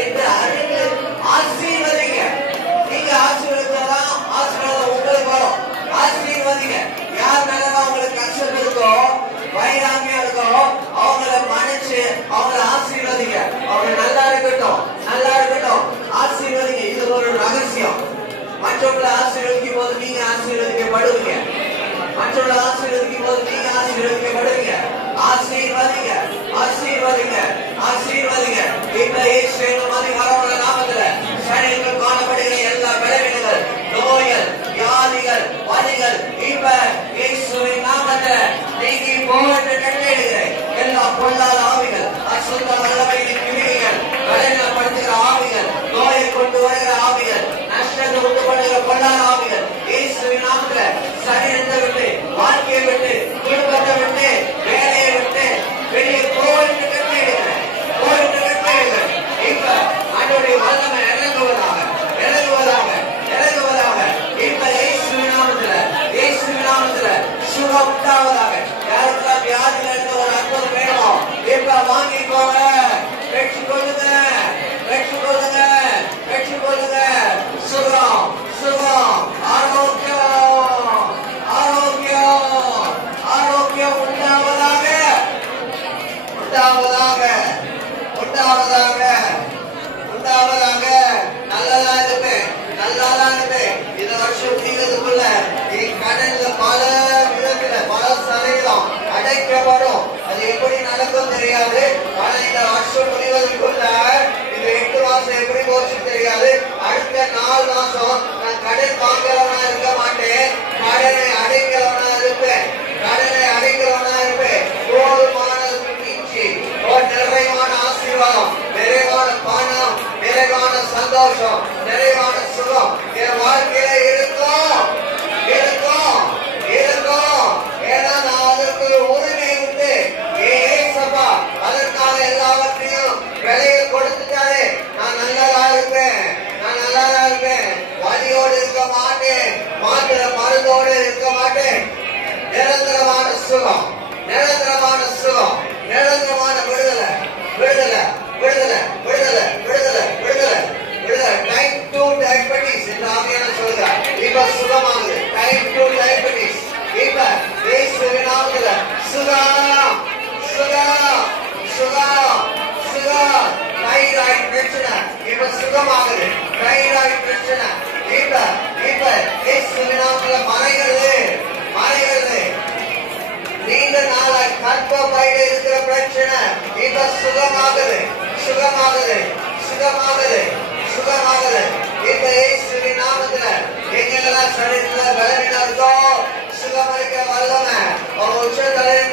என்று அறிந்து ஆசீர்வதிங்க. நீங்க ஆசீர்வதிச்சாதான் ஆசீர்வாதம் உங்களுக்கு வரும். ஆசீர்வதிங்க. யார் மேலதான் உங்களுக்கு கஷ்டம் இருக்கோ, வைராமியம் இருக்கோ, அவங்கள மன்னிச்சு அவங்கள ஆசீர்வதிங்க. அவங்க நல்லா இருக்கட்டும், நல்லா இருக்கட்டும், ஆசீர்வதிங்க. இது ஒரு ரகசியம். மற்றவங்களை ஆசீர்வதிக்கும் போது நீங்க ஆசீர்வதிக்கப்படுவீங்க. மற்றவர்களை ஆசீர்வதிக்கும் போது நீங்க ஆசீர்வதிக்கப்படுவீங்க. ஆசீர்வதிங்க, ஆசீர்வதிங்க, ஆசீர்வதிங்க. இப்ப இயேசுவின் அதிகாரமுள்ள நாமத்துல சரீரத்தில் காணப்படுகிற எல்லா பலவீனங்கள், நோய்கள், வியாதிகள், வலிகள் இப்ப இயேசுவின் நாமத்துல நீங்கி போட்டு கட்டளையிடுகிறேன். எல்லா பொல்லாத ஆவிகள், அசுத்த வல்லமையின் கிரியைகள், பலவீனப்படுத்துகிற ஆவிகள், நோயை கொண்டு வருகிற ஆவிகள், நஷ்டத்தை உண்டு பண்ணுகிற பொல்லாத ஆவிகள் இயேசுவின் நாமத்துல சரீரத்தை விட்டு, வாழ்க்கையை விட்டு, குடும்பத்தை விட்டு, வேலையை விட்டு வெளியே போயிட்டு கட்டளையிடுகிறேன். போயிட்டு கட்டளையிடுகிறேன். இப்ப ஆண்டவருடைய வல்லமை இறங்குவதாக, இறங்குவதாக, இறங்குவதாக. இப்ப இயேசுவின் நாமத்துல, இயேசுவின் நாமத்துல சுகம் உண்டாவதாக. யாருக்கெல்லாம் வியாதியில இருக்க ஒரு அற்புதம் வேணுமோ இப்ப வாங்கிக்கோங்க, பெற்றுக்கொள்ளுங்க, பெற்றுக்கொள்ளுங்க, பெற்றுக்கொள்ளுங்க. சுகம், சுகம், ஆரோக்கியம், ஆரோக்கியம், ஆரோக்கியம் உண்டாவதாக, உண்டாவதாக, உண்டாவதாக, உண்டாவதாக. நல்லதா இருப்பேன், நல்லாதான் இருப்பேன். இந்த வருஷம் முடிவதற்குள்ள என் கடன்ல பல விதத்துல பல சதவீதம் அடைக்கப்படும். அது எப்படி நடக்கும் தெரியாது. ஆனா இந்த வருஷம் முடிவதற்குள்ள இந்த 8 மாசம் எப்படி போச்சு தெரியாது. அடுத்த 4 மாசம் நான் கடன் வாங்குறவனா இருக்க மாட்டேன், கடனை அடைக்கிறவனா இருப்பேன், கடனை அடைக்கிறவனா இருப்பேன். போதுமான மீட்சி, நிறைவான ஆசீர்வாதம், நிறைவான பணம், நிறைவான சந்தோஷம், நிறைவான சுகம் என் வாழ்க்கையில இருக்கும், இருக்கும், இருக்கும். ஏன்னா நான் அதற்கு உரிமை உண்டு. ஏசப்பா அதற்காக எல்லாவற்றையும் விலையை கொடுத்துட்டாரு. நான் நல்லதா இருப்பேன், நான் நல்லதா இருப்பேன். வலியோடு இருக்க மாட்டேன், மாத்திர மருந்தோடு இருக்க மாட்டேன். நிரந்தரமான சுகம், நிரந்தரமான சுகம், நிரந்தரமான விடுதலை, விடுதலை, விடுதலை, விடுதலை, விடுதலை, விடுதலை, விடுதலை. டைப் 2 டயபெட்டிஸ் என்று ஆவியான சொல்கிறார். இப்ப சுகமாகுது. டைப் 2 டயபெட்டிஸ் இப்ப இயேசுவின் நாமத்துல சுகம், சுகம், சுகம், சுகம். தைராய்டு பிரச்சனை இப்ப சுகமாகுது. தைராய்டு பிரச்சனை இப்ப இப்ப இயேசுவின் நாமத்துல மறைகிறது, மறைகிறது. நீண்ட நாளாய் கர்ப்பப்பையில இருக்கிற பிரச்சனை இப்ப சுகமாகுது, சுகமாகுது, சுகமாகுது, சுகமாகுது. இப்ப இயேசுவின் நாமத்துல எங்கெல்லாம் சரீரத்துல பலவீனம் இருக்கோ சுகமளிக்க வல்லமை உச்ச தலைவர்